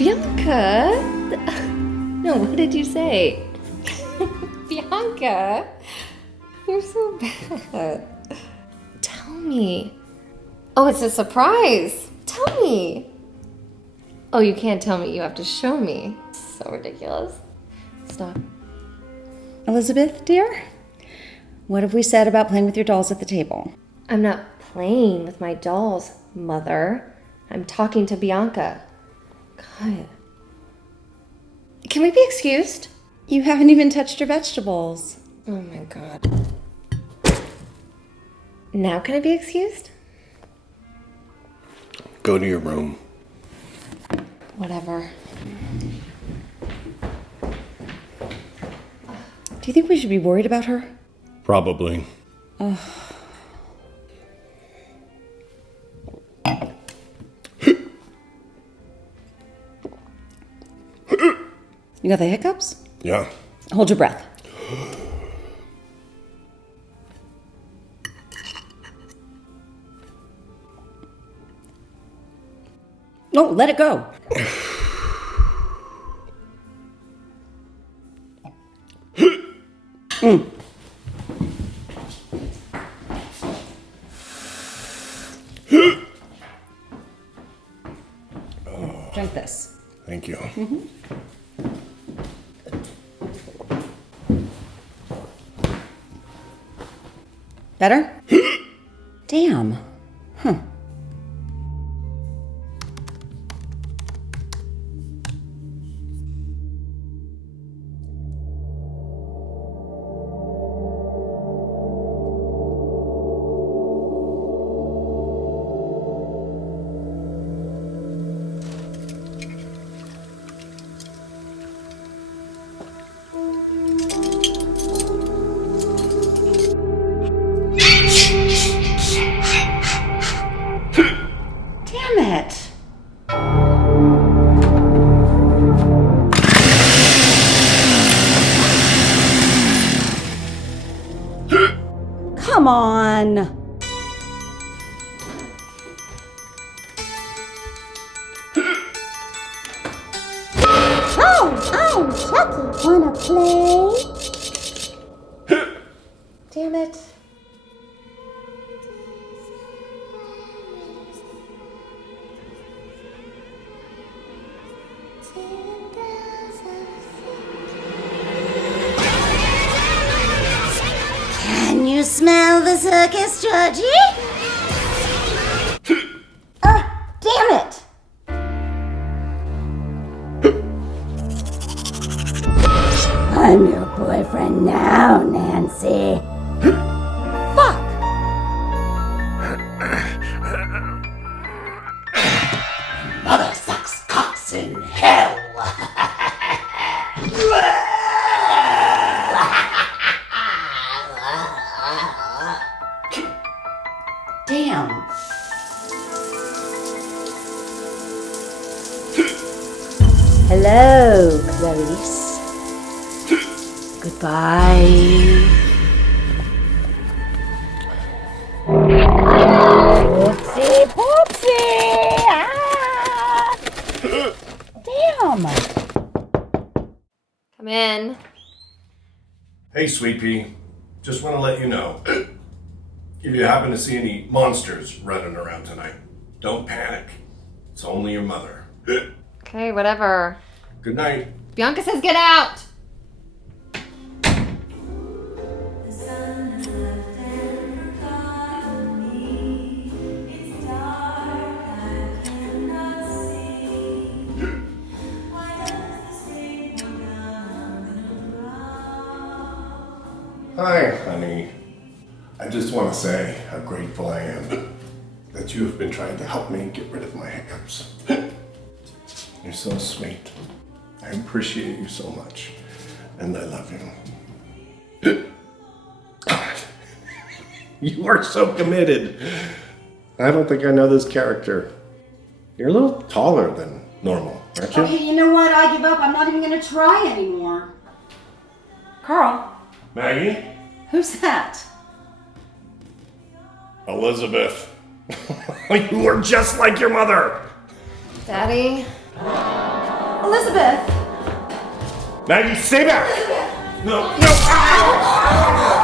Bianca? No, what did you say? Bianca? You're so bad. Tell me. Oh, it's a surprise. Tell me. Oh, you can't tell me. You have to show me. So ridiculous. Stop. Elizabeth, dear, what have we said about playing with your dolls at the table? I'm not playing with my dolls, Mother. I'm talking to Bianca. God. Can we be excused? You haven't even touched your vegetables. Oh my God. Now can I be excused? Go to your room. Whatever. Do you think we should be worried about her? Probably. You got the hiccups? Yeah. Hold your breath. No, let it go. Drink this. Thank you. Better? Damn. Huh. It. Come on. Oh, Chucky, wanna play? Damn it. Can you smell the circus, Georgie? Damn it! I'm your boyfriend now, Nancy. Fuck! Mother sucks cocks in hell. Damn. Hello, Clarice. Goodbye. Poopsie, poopsie. Ah. Damn. Come in. Hey, Sweet Pea. Just want to let you know. If you happen to see any monsters running around tonight, don't panic. It's only your mother. Okay, whatever. Good night. Bianca says get out! Hi, honey. I just want to say how grateful I am that you have been trying to help me get rid of my hiccups. You're so sweet. I appreciate you so much, and I love you. You are so committed. I don't think I know this character. You're a little taller than normal, aren't you? Okay, you know what? I give up. I'm not even going to try anymore. Carl, Maggie? who's that? Elizabeth. You are just like your mother. Daddy? Elizabeth! Maggie, stay back! No, no!